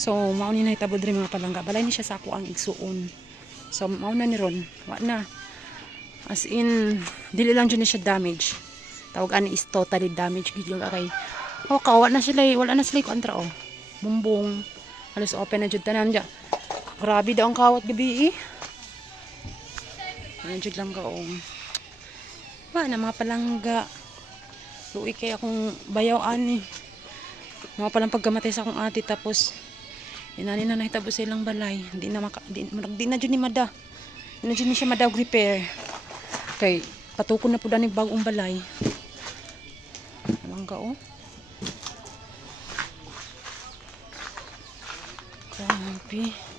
So mao ni nahitabo diri mga palangga. Balay ni siya sa ako ang igsuon. So mao na ni ron. Wa na. As in dili lang jud ni siya damage. Tawag ani is totally damage gid yung kay. Oh, kawa na sila, wala na sila kontra oh. Bumbong. Halos open na jud tanan dia. Grabe daw ang kawat gabi eh. Ano jud lang kaong. Wa na mga palangga. Luoy kay akong bayaw ani. Mga palang pagkamatay sa akong ate tapos inani na nahitabo sa ilang balay. Di na jud ni mada. Di na jud ni siya madaog repair. Kay patukon na pud ani bagong balay. Palangga oh. Grabe.